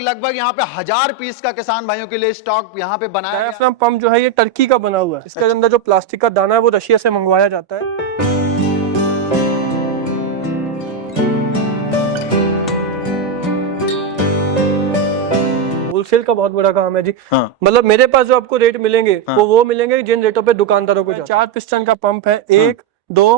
लगभग यहाँ पे 1000 पीस का किसान भाइयों के लिए स्टॉक यहाँ पे बनाया गया। डायाफ्राम पंप जो है ये टर्की का बना हुआ है। इसके अंदर जो प्लास्टिक का दाना है वो रशिया से मंगवाया जाता है। होलसेल का बहुत बड़ा काम है जी। हाँ। मतलब मेरे पास जो आपको रेट मिलेंगे वो मिलेंगे जिन रेटों पे दुकानदारों को। 4 पिस्टन का पंप है, 1 2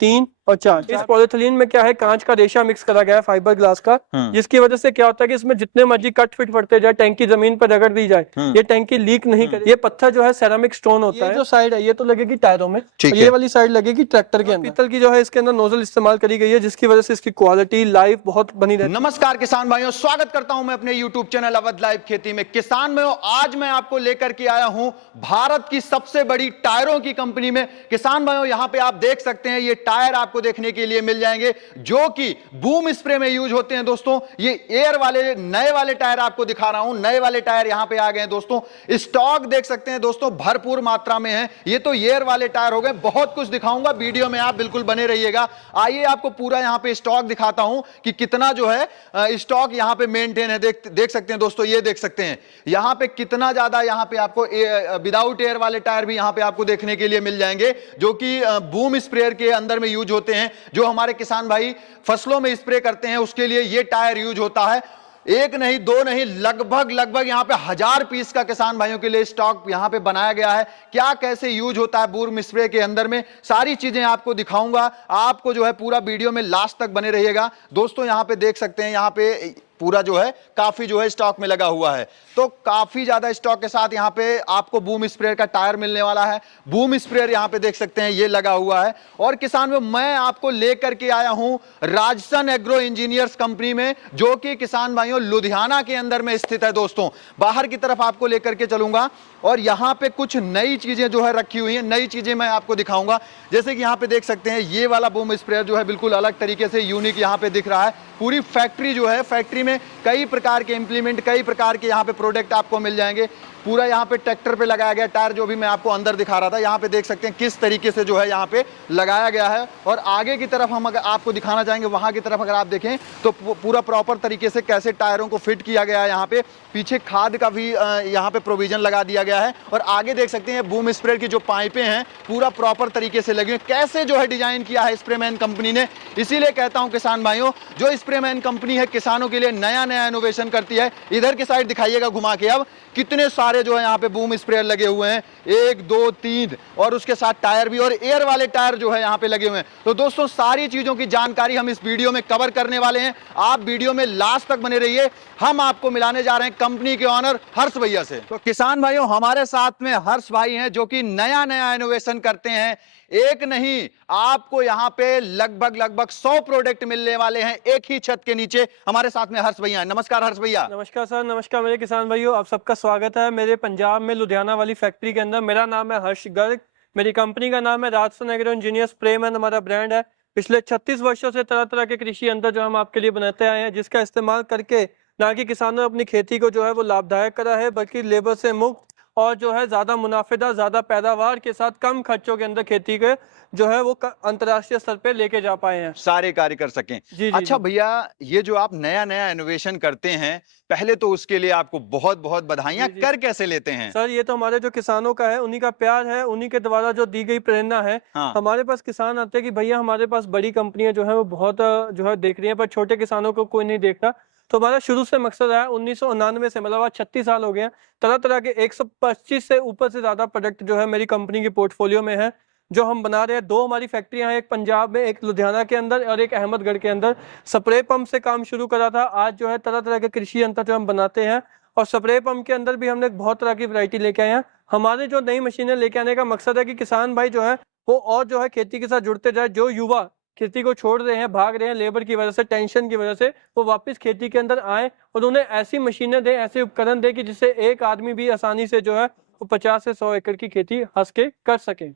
3 और 4। इस पॉलिथीन में क्या है, कांच का रेशा मिक्स करा गया है, फाइबर ग्लास का, जिसकी वजह से क्या होता है कि इसमें जितने मर्जी कट फिट पड़ते जाए, टैंकी जमीन पर रगड़ दी जाए, ये टैंकी लीक नहीं करे। ये पत्थर जो है सेरामिक स्टोन होता है। जो साइड है ये तो लगेगी टायरों में, ये वाली साइड लगेगी ट्रैक्टर के अंदर। पीतल की जो है इसके अंदर नोजल इस्तेमाल करी गई है, जिसकी वजह से इसकी क्वालिटी लाइफ बहुत बनी रहती है। नमस्कार किसान भाइयों, स्वागत करता हूं मैं अपने YouTube चैनल अवध लाइव खेती में। किसान भाइयों, आज मैं आपको लेकर के आया हूं भारत की सबसे बड़ी टायरों की कंपनी में। किसान भाइयों, यहां पे आप देख सकते हैं, ये टायर आपको देखने के लिए मिल जाएंगे जो कि बूम स्प्रे में यूज होते हैं। दोस्तों, ये एयर वाले नए वाले टायर आपको दिखा रहा हूं। नए वाले टायर यहां पे आ गए हैं दोस्तों। स्टॉक देख सकते हैं दोस्तों, भरपूर मात्रा में है। ये तो एयर वाले टायर हो गए। बहुत कुछ दिखाऊंगा, वीडियो में आप बिल्कुल बने रहिएगा। आइए आपको पूरा यहां पे स्टॉक दिखाता हूं कि कितना जो है स्टॉक यहां पे मेंटेन है। देख सकते हैं दोस्तों, ये देख सकते हैं यहां पे कितना ज्यादा यहां पे आपको विदाउट एयर वाले टायर भी यहां पे आपको देखने के लिए मिल जाएंगे, जो कि बूम स्प्रेयर के अंदर में यूज होते हैं। जो हमारे किसान भाई फसलों में स्प्रे करते हैं उसके लिए ये टायर यूज होता है। एक नहीं, दो नहीं, लगभग यहां पे 1000 पीस का किसान भाइयों के लिए स्टॉक यहां पे बनाया गया है। क्या कैसे यूज होता है बूम स्प्रे के अंदर में, सारी चीजें आपको दिखाऊंगा। आपको जो है पूरा वीडियो में लास्ट तक बने रहिएगा दोस्तों। यहां पे देख सकते हैं, यहां पे पूरा जो है काफी जो है स्टॉक में लगा हुआ है। तो काफी ज्यादा स्टॉक के साथ यहां पे आपको बूम स्प्रेयर का टायर मिलने वाला है। बूम स्प्रेयर यहां पे देख सकते हैं, ये लगा हुआ है। और किसान में मैं आपको लेकर के आया हूं राजसन एग्रो इंजीनियर्स कंपनी में, जो कि किसान भाइयों लुधियाना के अंदर में स्थित है। दोस्तों, बाहर की तरफ आपको लेकर के चलूंगा और यहां पे कुछ नई चीजें जो है रखी हुई हैं। नई चीजें मैं आपको दिखाऊंगा। जैसे कि यहां पे देख सकते हैं, ये वाला बूम स्प्रेयर जो है बिल्कुल अलग तरीके से यूनिक यहां पे दिख रहा है। पूरी फैक्ट्री जो है, फैक्ट्री में कई प्रकार के इंप्लीमेंट, कई प्रकार के यहाँ पे प्रोडक्ट आपको मिल जाएंगे। पूरा यहाँ पे ट्रैक्टर पे लगाया गया टायर, जो भी मैं आपको अंदर दिखा रहा था। यहाँ पे देख सकते हैं किस तरीके से जो है यहाँ पे लगाया गया है। और आगे की तरफ हम अगर आपको दिखाना चाहेंगे, वहां की तरफ अगर आप देखें तो पूरा प्रॉपर तरीके से कैसे टायरों को फिट किया गया है। यहाँ पे पीछे खाद का भी यहाँ पे प्रोविजन लगा दिया गया है। और आगे देख सकते हैं बूम स्प्रेयर की जो पाइपें हैं पूरा प्रॉपर तरीके से लगी हुई। कैसे जो है डिजाइन किया है स्प्रेमैन कंपनी ने। इसीलिए कहता हूं किसान भाइयों, जो स्प्रेमैन कंपनी है किसानों के लिए नया नया इनोवेशन करती है। इधर की साइड दिखाइएगा घुमा के, अब कितने सारे जो है यहाँ पे बूम स्प्रेयर लगे हुए हैं, 1 2 3, और उसके साथ टायर भी, और एयर वाले टायर जो है यहाँ पे लगे हुए हैं। तो दोस्तों, सारी चीजों की जानकारी हम इस वीडियो में कवर करने वाले हैं। आप वीडियो में लास्ट तक बने रहिए। हम आपको मिलाने जा रहे हैं कंपनी के ऑनर हर्ष भैया से। तो किसान भाइयों, हमारे साथ में हर्ष भाई हैं, जो कि नया नया इनोवेशन करते हैं। एक नहीं, आपको यहाँ पे लगभग 100 प्रोडक्ट मिलने वाले हैं एक ही छत के नीचे। हमारे साथ में हर्ष भैया हैं। नमस्कार हर्ष भैया। नमस्कार सर, नमस्कार मेरे किसान भाइयों, आप सबका स्वागत है मेरे पंजाब में लुधियाना वाली फैक्ट्री के अंदर। मेरा नाम है हर्ष गर्ग, मेरी कंपनी का नाम है राजसन एग्रो इंजीनियर्स, स्प्रेमैन हमारा ब्रांड है। पिछले 36 वर्षों से तरह तरह के कृषि यंत्र जो हम आपके लिए बनाते आए हैं, जिसका इस्तेमाल करके ना कि किसानों ने अपनी खेती को जो है वो लाभदायक करा है, बल्कि लेबर से मुक्त और जो है ज्यादा मुनाफेदार, ज्यादा पैदावार के साथ कम खर्चों के अंदर खेती के जो है वो अंतर्राष्ट्रीय स्तर पे लेके जा पाए हैं, सारे कार्य कर सकें। जी। अच्छा भैया, ये जो आप नया नया इनोवेशन करते हैं, पहले तो उसके लिए आपको बहुत बहुत बधाइयां। कर कैसे लेते हैं सर? ये तो हमारे जो किसानों का है, उन्हीं का प्यार है, उन्हीं के द्वारा जो दी गई प्रेरणा है। हाँ। हमारे पास किसान आते हैं कि भैया हमारे पास बड़ी कंपनियां जो है वो बहुत जो है देख रही है, पर छोटे किसानों को कोई नहीं देखता। तो हमारा शुरू से मकसद है 1999 से, मतलब आज 36 साल हो गए हैं, तरह तरह के 125 से ऊपर से ज्यादा प्रोडक्ट जो है मेरी कंपनी की पोर्टफोलियो में है, जो हम बना रहे हैं। 2 हमारी फैक्ट्रियां हैं, एक पंजाब में, एक लुधियाना के अंदर और एक अहमदगढ़ के अंदर। स्प्रे पंप से काम शुरू करा था, आज जो है तरह तरह के कृषि यंत्र जो हम बनाते हैं। और स्प्रे पंप के अंदर भी हमने बहुत तरह की वैरायटी लेके आए हैं। हमारे जो नई मशीनें लेके आने का मकसद है कि किसान भाई जो है वो और जो है खेती के साथ जुड़ते जाए। जो युवा खेती को छोड़ रहे हैं, भाग रहे हैं लेबर की वजह से, टेंशन की वजह से, वो वापस खेती के अंदर आए और उन्हें ऐसी मशीनें दें, ऐसे उपकरण दें कि जिससे एक आदमी भी आसानी से जो है वो 50 से 100 एकड़ की खेती हंस के कर सके।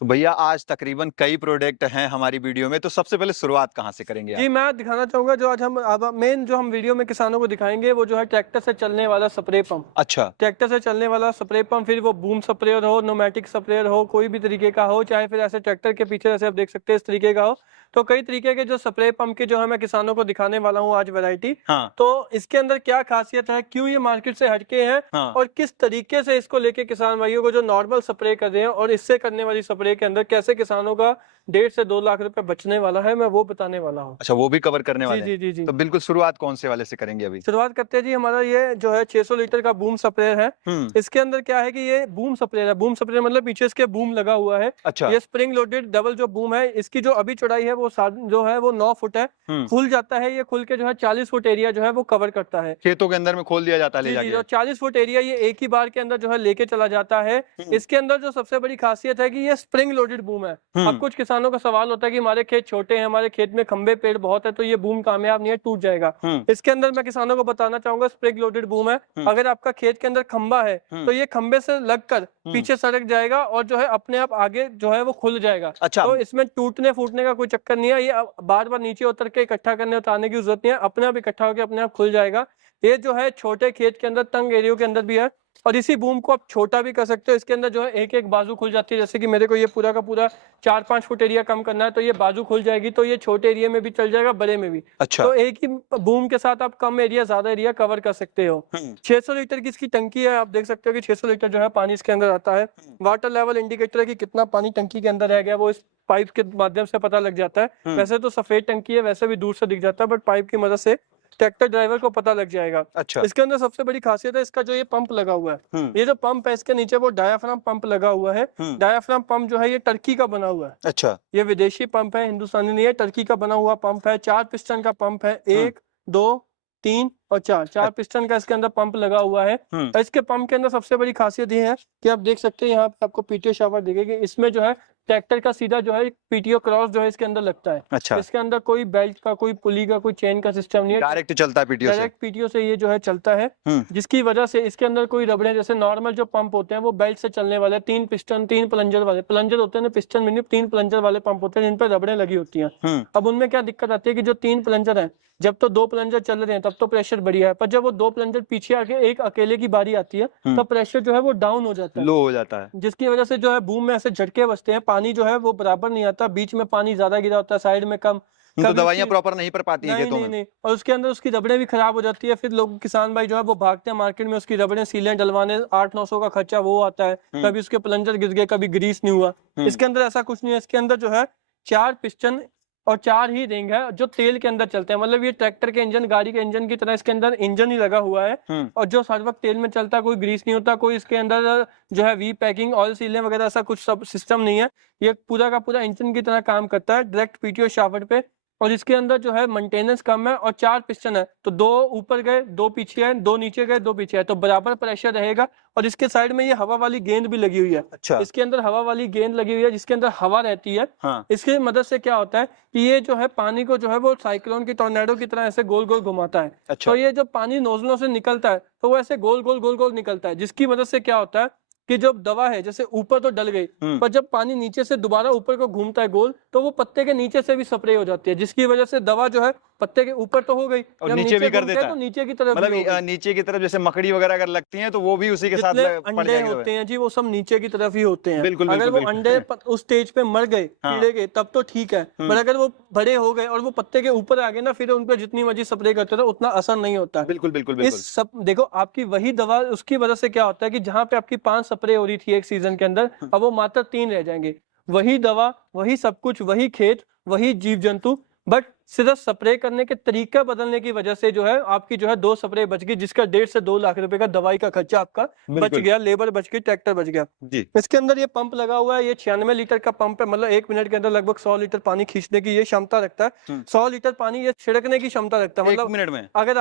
तो भैया आज तकरीबन कई प्रोडक्ट हैं हमारी वीडियो में, तो सबसे पहले शुरुआत कहाँ से करेंगे जी, मैं दिखाना चाहूंगा जो आज हम अब मेन जो हम वीडियो में किसानों को दिखाएंगे वो जो है ट्रैक्टर से चलने वाला स्प्रे पंप। अच्छा। ट्रैक्टर से चलने वाला स्प्रे पंप, फिर वो बूम स्प्रेयर हो, न्यूमेटिक स्प्रेयर हो, कोई भी तरीके का हो, चाहे फिर ऐसे ट्रैक्टर के पीछे जैसे आप देख सकते हैं इस तरीके का हो, तो कई तरीके के जो स्प्रे पंप के जो है मैं किसानों को दिखाने वाला हूँ आज वैरायटी। हाँ। तो इसके अंदर क्या खासियत है, क्यों ये मार्केट से हटके हैं, हाँ। और किस तरीके से इसको लेके किसान भाइयों को जो नॉर्मल स्प्रे कर रहे हैं और इससे करने वाली स्प्रे के अंदर कैसे किसानों का 1.5 से 2 लाख रुपए बचने वाला है, मैं वो बताने वाला हूँ। अच्छा, वो भी कवर करने वाले जी हैं। जी जी। तो बिल्कुल शुरुआत कौन से वाले से करेंगे अभी? शुरुआत करते हैं जी, हमारा ये जो है 600 लीटर का बूम स्प्रेयर है। इसके अंदर क्या है कि ये बूम स्प्रेयर है। बूम स्प्रेयर मतलब पीछे इसके बूम लगा हुआ है। अच्छा। ये स्प्रिंग लोडेड डबल जो बूम है, इसकी जो अभी चौड़ाई है वो जो है वो 9 फुट है। खुल जाता है, ये खुल के जो है 40 फुट एरिया जो है वो कवर करता है। खेतों के अंदर में खोल दिया जाता है ले जाके। 40 फुट एरिया ये एक ही बार के अंदर जो है लेके चला जाता है। इसके अंदर जो सबसे बड़ी खासियत है कि ये स्प्रिंग लोडेड बूम है। अब कुछ किसानों का सवाल होता है कि हमारे खेत छोटे हैं, हमारे खेत में खंबे पेड़ बहुत है, तो ये बूम कामयाब नहीं है, टूट जाएगा। इसके अंदर मैं किसानों को बताना चाहूंगा स्प्रिंग लोडेड बूम है। अगर आपका खेत के अंदर खंबा है तो ये खंबे से लगकर पीछे सड़क जाएगा और जो है अपने आप आगे जो है वो खुल जाएगा। अच्छा। तो इसमें टूटने फूटने का कोई चक्कर नहीं है। ये बार बार नीचे उतर के इकट्ठा करने उतारने की जरूरत नहीं है, अपने आप इकट्ठा होकर अपने आप खुल जाएगा। ये जो है छोटे खेत के अंदर, तंग एरियो के अंदर भी है, और इसी बूम को आप छोटा भी कर सकते हो। इसके अंदर जो है एक एक बाजू खुल जाती है। जैसे कि मेरे को ये पूरा का पूरा 4-5 फुट एरिया कम करना है तो ये बाजू खुल जाएगी, तो ये छोटे एरिया में भी चल जाएगा, बड़े में भी। अच्छा। तो एक ही बूम के साथ आप कम एरिया ज्यादा एरिया कवर कर सकते हो। 600 लीटर की इसकी टंकी है। आप देख सकते हो कि 600 लीटर जो है पानी इसके अंदर आता है। वाटर लेवल इंडिकेटर है कि कितना पानी टंकी के अंदर रह गया, वो इस पाइप के माध्यम से पता लग जाता है। वैसे तो सफेद टंकी है, वैसे भी दूर से दिख जाता है, बट पाइप की मदद से ट्रैक्टर ड्राइवर को पता लग जाएगा। अच्छा। इसके अंदर सबसे बड़ी खासियत है इसका जो ये पंप लगा हुआ है। ये जो पंप है इसके नीचे वो डायाफ्राम पंप लगा हुआ है। डायाफ्राम पंप जो है ये टर्की का बना हुआ है। अच्छा। ये विदेशी पंप है, हिंदुस्तानी नहीं है, टर्की का बना हुआ पंप है। 4 पिस्टन का पंप है, 1 2 3 और 4 पिस्टन का इसके अंदर पंप लगा हुआ है। और इसके पंप के अंदर सबसे बड़ी खासियत ये है कि आप देख सकते हैं यहाँ पे आपको पीटीओ शावर दिखेगी। इसमें जो है ट्रैक्टर का सीधा जो है पीटीओ क्रॉस जो है इसके अंदर लगता है। अच्छा। इसके अंदर कोई बेल्ट का, कोई पुली का, कोई चेन का सिस्टम नहीं है, डायरेक्ट चलता है पीटीओ से। डायरेक्ट पीटीओ से ये जो है चलता है, जिसकी वजह से इसके अंदर कोई रबड़े, जैसे नॉर्मल जो पंप होते हैं वो बेल्ट से चलने वाले 3 पिस्टन 3 प्लंजर वाले प्लंजर होते हैं ना, पिस्टन में 3 प्लंजर वाले पंप होते हैं जिन पर रबड़े लगी होती हैं। अब उनमें क्या दिक्कत आती है कि जो 3 प्लंजर है, जब तो 2 प्लंजर चल रहे हैं तब तो प्रेशर बढ़िया है, पर जब वो 2 प्लंजर पीछे आके एक अकेले की बारी आती है तब प्रेशर जो है वो डाउन हो जाता है, लो हो जाता है, जिसकी वजह से जो है बूम में ऐसे झटके बजते हैं। पानी जो है वो बराबर नहीं आता, बीच में पानी ज्यादा गिरा होता है, साइड में कम। तो दवाइयां प्रॉपर नहीं पड़ पाती हैं खेतों में। नहीं, और उसके अंदर उसकी रबड़े भी खराब हो जाती है। फिर लोग, किसान भाई जो है वो भागते हैं मार्केट में उसकी रबड़े सीलें डलवाने, 800-900 का खर्चा वो आता है। कभी उसके प्लंजर गिर गए, कभी ग्रीस नहीं हुआ। इसके अंदर ऐसा कुछ नहीं है। इसके अंदर जो है 4 पिस्टन और 4 ही रिंग है जो तेल के अंदर चलते हैं। मतलब ये ट्रैक्टर के इंजन, गाड़ी के इंजन की तरह इसके अंदर इंजन ही लगा हुआ है, और जो हर वक्त तेल में चलता है, कोई ग्रीस नहीं होता, कोई इसके अंदर जो है वी पैकिंग, ऑयल सीलें वगैरह ऐसा कुछ सब सिस्टम नहीं है। ये पूरा का पूरा इंजन की तरह काम करता है, डायरेक्ट पीटीओ शाफ्ट पे। और इसके अंदर जो है मेंटेनेंस कम है, और 4 पिस्टन है, तो 2 ऊपर गए, 2 पीछे आए, 2 नीचे गए, 2 पीछे आए, तो बराबर प्रेशर रहेगा। और इसके साइड में ये हवा वाली गेंद भी लगी हुई है। अच्छा। इसके अंदर हवा वाली गेंद लगी हुई है जिसके अंदर हवा रहती है। हाँ। इसकी मदद से क्या होता है कि ये जो है पानी को जो है वो साइक्लोन की, टॉर्नेडो की तरह ऐसे गोल गोल घुमाता है। अच्छा। तो ये जो पानी नोजलों से निकलता है तो वो ऐसे गोल गोल निकलता है, जिसकी वजह से क्या होता है कि जो दवा है जैसे ऊपर तो डल गई, पर जब पानी नीचे से दोबारा ऊपर को घूमता है गोल, तो वो पत्ते के नीचे से भी स्प्रे हो जाती है, जिसकी वजह से दवा जो है पत्ते के ऊपर तो हो गई और नीचे भी कर देता है, तो नीचे की तरफ, मतलब नीचे की तरफ जैसे मकड़ी वगैरह अगर लगती हैं तो वो भी उसी के साथ अंडे होते हैं जी, वो सब नीचे की तरफ ही होते हैं। बिल्कुल, अगर बिल्कुल, वो अंडे उस स्टेज पे मर गए कीड़े के, तब तो ठीक है, पर अगर वो बड़े हो गए और वो पत्ते के ऊपर आ गए ना, फिर उन पर जितनी मर्जी स्प्रे करते रहो उतना असर नहीं होता। बिल्कुल बिल्कुल। इस सब देखो, आपकी वही दवा, उसकी वजह से क्या होता है कि जहाँ पे आपकी 5 स्प्रे हो रही थी एक सीजन के अंदर, अब वो मात्र 3 रह जाएंगे। वही दवा, वही सब कुछ, वही खेत, वही जीव जंतु, बट सिर्फ स्प्रे करने के तरीका बदलने की वजह से जो है आपकी जो है 2 स्प्रे बच गई, जिसका 1.5 से 2 लाख रुपए का दवाई का खर्चा आपका बच गया, लेबर बच गई, ट्रैक्टर बच गया जी। इसके अंदर ये पंप लगा हुआ है, ये 96 लीटर का पंप है, मतलब 1 मिनट के अंदर लगभग 100 लीटर पानी खींचने की ये क्षमता रखता है। 100 लीटर पानी ये छिड़कने की क्षमता रखता है, मतलब 1 मिनट में। अगर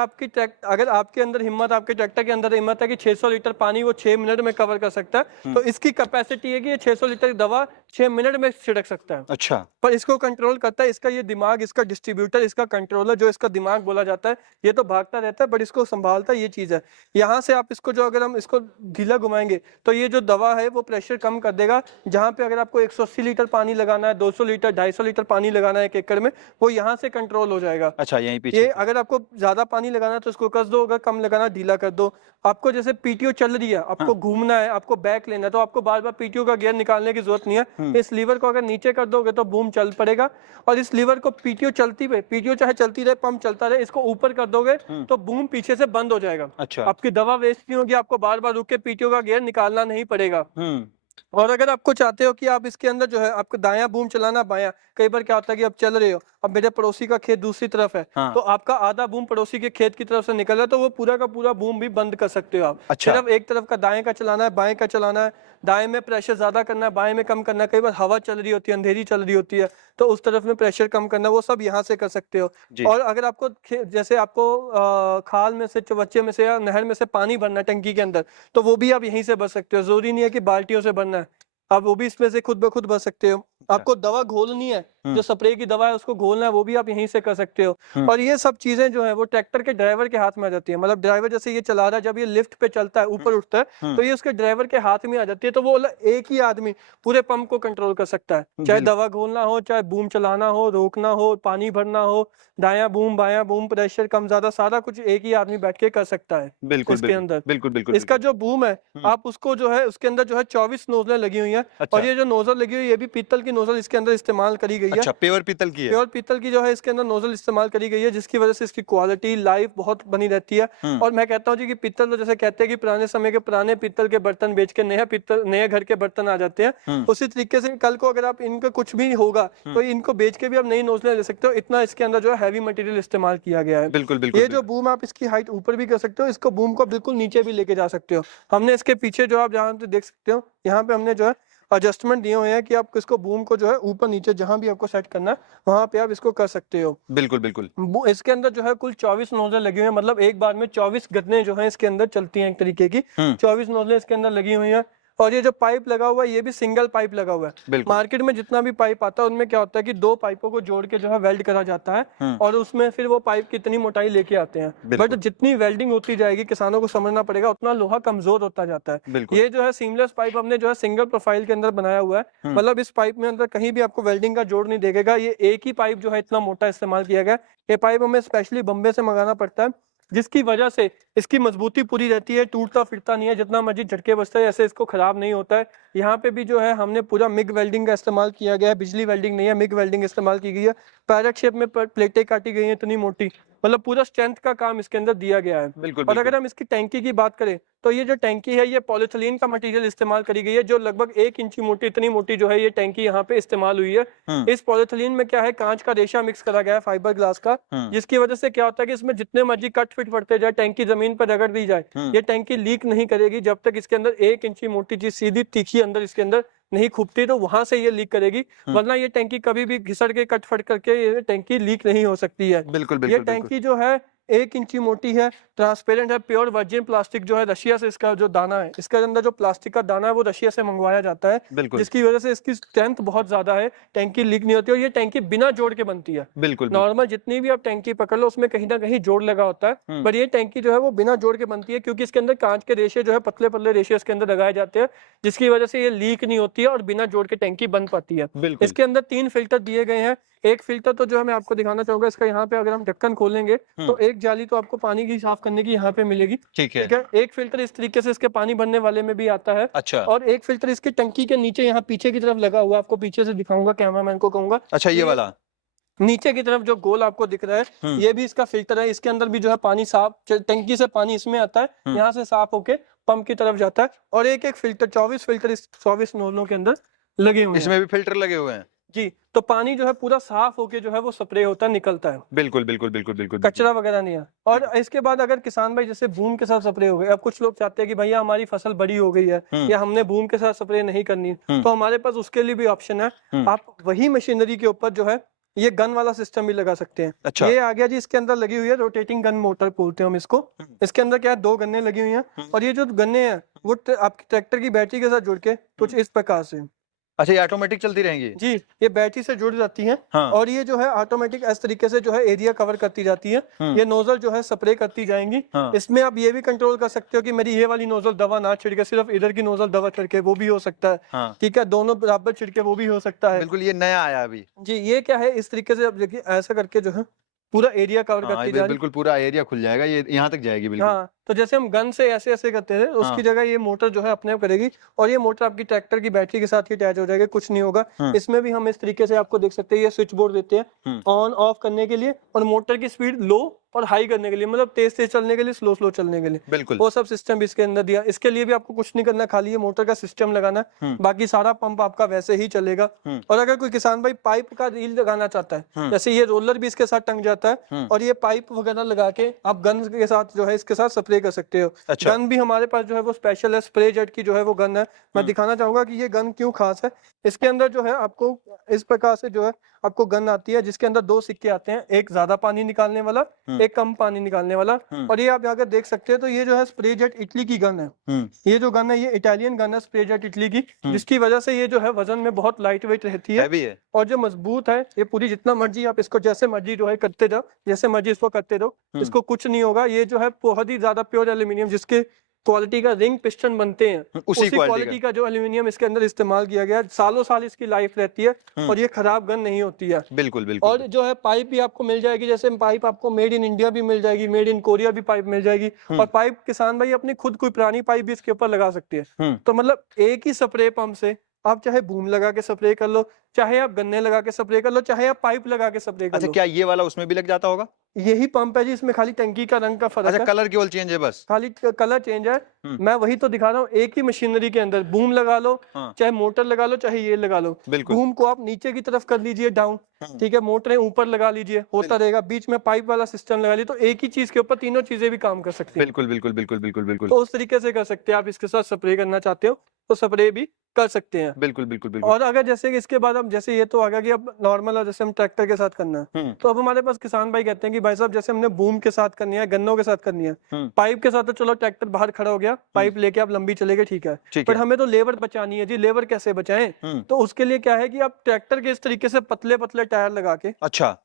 आपके अंदर हिम्मत, आपके ट्रैक्टर के अंदर हिम्मत है कि 600 लीटर पानी वो 6 मिनट में कवर कर सकता है, तो इसकी कैपेसिटी है कि ये 600 लीटर दवा 6 मिनट में छिड़क सकता है। अच्छा। पर इसको कंट्रोल करता है इसका ये दिमाग, इसका डिस्ट्रीब्यूशन डिस्ट्रीब्यूटर, इसका कंट्रोलर, जो इसका दिमाग बोला जाता है, ये तो भागता रहता है बट इसको संभालता है, ये चीज है। यहाँ से आप इसको जो अगर हम इसको ढीला घुमाएंगे तो ये जो दवा है वो प्रेशर कम कर देगा। जहाँ पे अगर आपको 180 लीटर पानी लगाना है, 200 लीटर 250 लीटर पानी लगाना है 1 एकड़ में, वो यहाँ से कंट्रोल हो जाएगा। अच्छा, यहीं पीछे ये अगर आपको ज्यादा पानी लगाना है तो इसको कस दो, अगर कम लगाना ढीला कर दो। आपको जैसे पीटीओ चल रही है, आपको घूमना है, आपको बैक लेना है, तो आपको बार बार पीटीओ का गियर निकालने की जरूरत नहीं है। इस लीवर को अगर नीचे कर दोगे तो बूम चल पड़ेगा, और इस लीवर को पीटीओ चलती पे, पीटीओ चाहे चलती रहे, पंप चलता रहे, इसको ऊपर कर दोगे तो बूम पीछे से बंद हो जाएगा। अच्छा। आपकी दवा वेस्ट नहीं होगी, आपको बार बार रुक के पीटीओ का गियर निकालना नहीं पड़ेगा। और अगर आपको चाहते हो कि आप इसके अंदर जो है आपको दायां बूम चलाना, बायां, कई बार क्या होता है कि आप चल रहे हो, अब मेरे पड़ोसी का खेत दूसरी तरफ है, हाँ। तो आपका आधा बूम पड़ोसी के खेत की तरफ से निकल रहा है, तो वो पूरा का पूरा बूम भी बंद कर सकते हो आप। अच्छा। सिर्फ एक तरफ का दाएं का चलाना है, बाएं का चलाना है, दाएं में प्रेशर ज्यादा करना है, बाएं में कम करना है। कई बार हवा चल रही होती है, अंधेरी चल रही होती है, तो उस तरफ में प्रेशर कम करना है, वो सब यहाँ से कर सकते हो। और अगर आपको जैसे आपको खाल में से, चवच्चे में से या नहर में से पानी भरना है टंकी के अंदर, तो वो भी आप यहीं से भर सकते हो। जरूरी नहीं है कि बाल्टियों से भरना है, आप वो भी इसमें से खुद ब खुद भर सकते हो। आपको दवा घोलनी है, जो स्प्रे की दवा है उसको घोलना है, वो भी आप यहीं से कर सकते हो। और ये सब चीजें जो है वो ट्रैक्टर के ड्राइवर के हाथ में आ जाती है। मतलब ड्राइवर जैसे ये चला रहा है, जब ये लिफ्ट पे चलता है, ऊपर उठता है, तो ये उसके ड्राइवर के हाथ में आ जाती है। तो वो एक ही आदमी पूरे पंप को कंट्रोल कर सकता है, चाहे दवा घोलना हो, चाहे बूम चलाना हो, रोकना हो, पानी भरना हो, दायां बूम बायां बूम, प्रेशर कम ज्यादा, सारा कुछ एक ही आदमी बैठ के कर सकता है। बिल्कुल इसके अंदर बिल्कुल बिल्कुल इसका जो बूम है, आप उसको जो है उसके अंदर जो है 24 नोजलें लगी हुई हैं। और ये जो नोजल लगी हुई है, ये भी पीतल की नोजल इसके अंदर इस्तेमाल करी गई है। अच्छा, प्योर पीतल की है। प्योर पीतल की जो है इसके अंदर नोजल इस्तेमाल करी गई है, जिसकी वजह से इसकी क्वालिटी, लाइफ बहुत बनी रहती है। और मैं कहता हूँ जी कि पीतल तो जैसे कहते हैं कि पुराने समय के पुराने पीतल के बर्तन बेच के नए घर के बर्तन आ जाते हैं, उसी तरीके से कल को अगर आप इनका कुछ भी होगा तो इनको बेच के भी आप नई नोजलें ले सकते हो। इतना इसके अंदर जो है हैवी मटेरियल इस्तेमाल किया गया है। बिल्कुल बिल्कुल। ये जो बूम आप इसकी हाइट ऊपर भी कर सकते हो, इसको बूम को बिल्कुल नीचे भी लेके जा सकते हो। हमने इसके पीछे जो आप जहाँ पे देख सकते हो, यहाँ पे हमने जो है एडजस्टमेंट दिए हुए हैं कि आप इसको बूम को जो है ऊपर नीचे जहां भी आपको सेट करना है वहां पे आप इसको कर सकते हो। बिल्कुल बिल्कुल। इसके अंदर जो है कुल 24 नोजल लगी हुई है, मतलब एक बार में 24 गन्ने जो है इसके अंदर चलती हैं एक तरीके की। 24 नोजलें इसके अंदर लगी हुई हैं। और ये जो पाइप लगा हुआ है, ये भी सिंगल पाइप लगा हुआ है। मार्केट में जितना भी पाइप आता है उनमें क्या होता है कि 2 पाइपों को जोड़ के जो है वेल्ड करा जाता है, और उसमें फिर वो पाइप कितनी मोटाई लेके आते हैं। बट जितनी वेल्डिंग होती जाएगी, किसानों को समझना पड़ेगा, उतना लोहा कमजोर होता जाता है। ये जो है सीमलेस पाइप हमने जो है सिंगल प्रोफाइल के अंदर बनाया हुआ है, मतलब इस पाइप में अंदर कहीं भी आपको वेल्डिंग का जोड़ नहीं देखेगा। ये एक ही पाइप जो है इतना मोटा इस्तेमाल किया गया। ये पाइप हमें स्पेशली बम्बे से मंगाना पड़ता है, जिसकी वजह से इसकी मजबूती पूरी रहती है, टूटता फिरता नहीं है, जितना मर्जी झटके बजता है ऐसे इसको खराब नहीं होता है। यहाँ पे भी जो है हमने पूरा मिग वेल्डिंग का इस्तेमाल किया गया है, बिजली वेल्डिंग नहीं है, मिग वेल्डिंग इस्तेमाल की गई है। पैरेट शेप में प्लेटें काटी गई हैं इतनी मोटी, मतलब पूरा स्ट्रेंथ का काम इसके अंदर दिया गया है। और अगर हम इसकी टैंकी की बात करें तो ये जो टैंकी है ये पॉलिथिलीन का मटेरियल इस्तेमाल करी गई है, जो लगभग 1 इंची मोटी, इतनी मोटी जो है ये टैंकी यहाँ पे इस्तेमाल हुई है। इस पॉलिथिलीन में क्या है, कांच का रेशा मिक्स करा गया है, फाइबर ग्लास का, जिसकी वजह से क्या होता है कि इसमें जितने मर्जी कट फिट पड़ते जाए, टैंकी जमीन पर रगड़ दी जाए, ये टैंकी लीक नहीं करेगी जब तक इसके अंदर 1 इंची मोटी चीज सीधी तीखी अंदर इसके अंदर नहीं खूबती, तो वहां से ये लीक करेगी। वरना ये टैंकी कभी भी घिसड़ के कट फट करके ये टैंकी लीक नहीं हो सकती है। बिल्कुल ये टैंकी जो है 1 इंची मोटी है, ट्रांसपेरेंट है, प्योर वर्जिन प्लास्टिक जो है रशिया से, इसका जो दाना है, इसके अंदर जो प्लास्टिक का दाना है वो रशिया से मंगवाया जाता है, जिसकी वजह से इसकी स्ट्रेंथ बहुत ज्यादा है, टैंकी लीक नहीं होती। और ये टैंकी बिना जोड़ के बनती है। बिल्कुल। नॉर्मल जितनी भी आप टैंकी पकड़ लो उसमें कहीं ना कहीं जोड़ लगा होता है, पर ये टैंकी जो है वो बिना जोड़ के बनती है, क्योंकि इसके अंदर कांच के रेशे जो है पतले पतले रेशे इसके अंदर लगाए जाते हैं, जिसकी वजह से ये लीक नहीं होती है और बिना जोड़ के टैंकी बन पाती है। इसके अंदर 3 फिल्टर दिए गए हैं। एक फिल्टर तो जो है मैं आपको दिखाना चाहूंगा, इसका यहाँ पे अगर हम ढक्कन खोलेंगे तो एक जाली तो आपको पानी की साफ करने की यहाँ पे मिलेगी। ठीक है। एक फिल्टर इस तरीके से इसके पानी भरने वाले में भी आता है। अच्छा। और एक फिल्टर इसकी टंकी के नीचे यहाँ पीछे की तरफ लगा हुआ, आपको पीछे से दिखाऊंगा, कैमरामैन को कहूंगा। अच्छा, ये वाला नीचे की तरफ जो गोल आपको दिख रहा है, ये भी इसका फिल्टर है। इसके अंदर भी जो है पानी साफ, टंकी से पानी इसमें आता है, यहाँ से साफ होके पंप की तरफ जाता है। और एक एक फिल्टर 24 फिल्टर इस 24 नोजलों के अंदर लगे हुए हैं। इसमें भी फिल्टर लगे हुए हैं जी, तो पानी जो है पूरा साफ होके जो है वो स्प्रे होता है, निकलता है। बिल्कुल बिल्कुल बिल्कुल बिल्कुल, कचरा वगैरह नहीं है। और इसके बाद अगर किसान भाई जैसे बूम के साथ स्प्रे हो गए, अब कुछ लोग चाहते हैं कि भैया हमारी फसल बड़ी हो गई है या हमने बूम के साथ स्प्रे नहीं करनी, तो हमारे पास उसके लिए भी ऑप्शन है। आप वही मशीनरी के ऊपर जो है ये गन वाला सिस्टम भी लगा सकते हैं। अच्छा। ये आ गया जी, इसके अंदर लगी हुई है रोटेटिंग गन मोटर बोलते हैं हम इसको। इसके अंदर क्या है, 2 गन्ने लगी हुई हैं, और ये जो गन्ने हैं वो आपकी ट्रैक्टर की बैटरी के साथ जुड़ के कुछ इस प्रकार से अच्छा, ये ऑटोमेटिक चलती रहेंगी? जी, ये बैटरी से जुड़ जाती हैं। हाँ। और ये जो है ऑटोमेटिक इस तरीके से जो है एरिया कवर करती जाती है। ये नोजल जो है स्प्रे करती जाएंगी। हाँ। इसमें आप ये भी कंट्रोल कर सकते हो कि मेरी ये वाली नोजल दवा ना छिड़के, सिर्फ इधर की नोजल दवा छिड़के, वो भी हो सकता है। हाँ। ठीक है, दोनों बराबर छिड़के, वो भी हो सकता है। बिल्कुल, ये नया आया अभी। जी, ये क्या है, इस तरीके से आप देखिए ऐसा करके जो है पूरा एरिया कवर हाँ, करती ये जा रही। बिल्कुल पूरा एरिया खुल जाएगा, ये यहाँ तक जाएगी बिल्कुल। हाँ, तो जैसे हम गन से ऐसे-ऐसे करते थे, उसकी हाँ। जगह ये मोटर जो है अपने आप करेगी। और ये मोटर आपकी ट्रैक्टर की बैटरी के साथ ही अटैच हो जाएगी, कुछ नहीं होगा। इसमें भी हम इस तरीके से आपको देख सकते हैं, ये स्विच बोर्ड देते हैं ऑन ऑफ करने के लिए, और मोटर की स्पीड लो और हाई करने के लिए, मतलब तेज-तेज चलने के लिए, स्लो-स्लो चलने के लिए। बिल्कुल। वो सब सिस्टम भी इसके अंदर दिया। इसके लिए भी आपको कुछ नहीं करना, खाली ये मोटर का सिस्टम लगाना है, बाकी सारा पंप आपका वैसे ही चलेगा। और अगर कोई किसान भाई पाइप का रील लगाना चाहता है, जैसे ये रोलर भी इसके साथ टंग जाता है, और ये पाइप वगैरह लगा के आप गन के साथ जो है इसके साथ स्प्रे कर सकते हो। अच्छा। गन भी हमारे पास जो है वो स्पेशल है, स्प्रे जेट की जो है वो गन है। मैं दिखाना चाहूंगा कि ये गन क्यों खास है। इसके अंदर जो है आपको इस प्रकार से जो है आपको गन आती है, जिसके अंदर 2 सिक्के आते हैं, एक ज्यादा पानी निकालने वाला, एक कम पानी निकालने वाला। और ये आप यहाँ देख सकते हैं, तो ये जो है स्प्रे जेट इटली की गन है। ये जो गन है ये इटालियन गन है, स्प्रे जेट इटली की, जिसकी वजह से ये जो है वजन में बहुत लाइट वेट रहती है, हैवी है। और जो मजबूत है, ये पूरी जितना मर्जी आप इसको जैसे मर्जी जो है करते जाओ, जैसे मर्जी इसको करते रहो, इसको कुछ नहीं होगा। ये जो है बहुत ही ज्यादा प्योर एल्यूमिनियम, जिसके क्वालिटी का रिंग पिस्टन बनते हैं, उसी क्वालिटी का जो एल्यूमिनियम इसके अंदर इस्तेमाल किया गया है। सालों साल इसकी लाइफ रहती है, और ये खराब गन नहीं होती है। बिल्कुल बिल्कुल। और जो है पाइप भी आपको मिल जाएगी, जैसे पाइप आपको मेड इन इंडिया भी मिल जाएगी, मेड इन कोरिया भी पाइप मिल जाएगी। और पाइप किसान भाई अपनी खुद कोई पुरानी पाइप भी इसके ऊपर लगा सकते हैं। तो मतलब एक ही स्प्रे पंप से आप चाहे बूम लगा के स्प्रे कर लो, चाहे आप गन्ने लगा के स्प्रे कर लो, चाहे आप पाइप लगा के स्प्रे कर अच्छा, लो। क्या ये वाला उसमें भी लग जाता होगा? यही पंप है जी, इसमें खाली टंकी का रंग का फर्क अच्छा, है, कलर केवल चेंज है बस? खाली कलर चेंज है। मैं वही तो दिखा रहा हूँ, एक ही मशीनरी के अंदर बूम लगा लो, चाहे मोटर लगा लो, चाहे ये लगा लो। बूम को आप नीचे की तरफ कर लीजिए डाउन, ठीक है, मोटरें ऊपर लगा लीजिए, होता रहेगा। बीच में पाइप वाला सिस्टम लगा लीजिए, तो एक ही चीज के ऊपर तीनों चीजें भी काम कर सकती हैं। बिल्कुल बिल्कुल बिल्कुल बिल्कुल बिल्कुल। तो उस तरीके से कर सकते हैं आप। इसके साथ स्प्रे करना चाहते हो तो स्प्रे भी कर सकते हैं। बिल्कुल बिल्कुल बिल्कुल। और अगर जैसे कि इसके बाद अब जैसे ये तो आ गया कि अब नॉर्मल है, जैसे हम ट्रैक्टर के साथ करना है, तो अब हमारे पास किसान भाई कहते हैं कि भाई साहब जैसे हमने बूम के साथ करनी है, गन्नों के साथ करनी है, पाइप के साथ तो चलो ट्रैक्टर बाहर खड़ा हो गया, पाइप लेके आप लंबी चलेगा, ठीक है, पर हमें तो लेबर बचानी है जी। लेबर कैसे बचाएं? तो उसके लिए क्या है कि आप ट्रैक्टर के इस तरीके से पतले पतले टायर लगा के। अच्छा,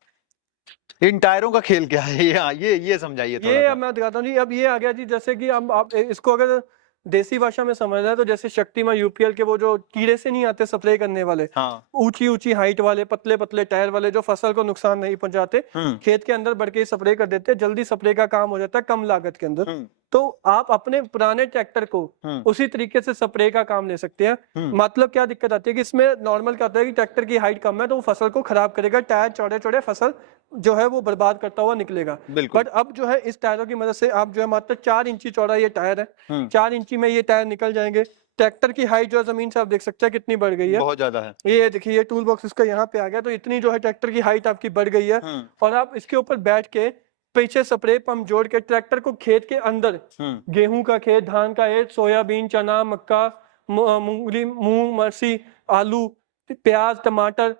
इन टायरों का खेल क्या है? ये समझाइए थोड़ा ये सा। अब मैं दिखाता हूँ जी। अब ये आ गया जी, जैसे कि अब आप इसको अगर देसी भाषा में समझना है तो जैसे शक्तिमान यूपीएल के वो जो कीड़े से नहीं आते स्प्रे करने वाले, हाँ। ऊंची ऊंची हाइट वाले, पतले पतले टायर वाले, जो फसल को नुकसान नहीं पहुंचाते, खेत के अंदर बढ़ के स्प्रे कर देते, जल्दी स्प्रे का काम हो जाता है कम लागत के अंदर। तो आप अपने पुराने ट्रैक्टर को उसी तरीके से स्प्रे का काम ले सकते हैं। मतलब क्या दिक्कत आती है कि इसमें नॉर्मल क्या होता है कि ट्रैक्टर की हाइट कम है तो वो फसल को खराब करेगा, टायर चौड़े चौड़े, फसल जो है वो बर्बाद करता हुआ निकलेगा। बट अब जो है इस टायरों की मदद से आप जो है मात्र 4 इंची चौड़ा ये टायर है, 4 इंची में ये टायर निकल जाएंगे। ट्रैक्टर की हाइट जो है जमीन से आप देख सकते हैं कितनी बढ़ गई है, बहुत ज्यादा है। ये देखिए, ये टूल बॉक्स इसका यहाँ पे आ गया, तो इतनी जो है ट्रैक्टर की हाइट आपकी बढ़ गई है। और आप इसके ऊपर बैठ के पीछे स्प्रे पंप जोड़ के ट्रैक्टर को खेत के अंदर, गेहूं का खेत, धान का खेत, सोयाबीन, चना, मक्का, मूंगफली, मूंग, मरसी, आलू, प्याज, टमाटर,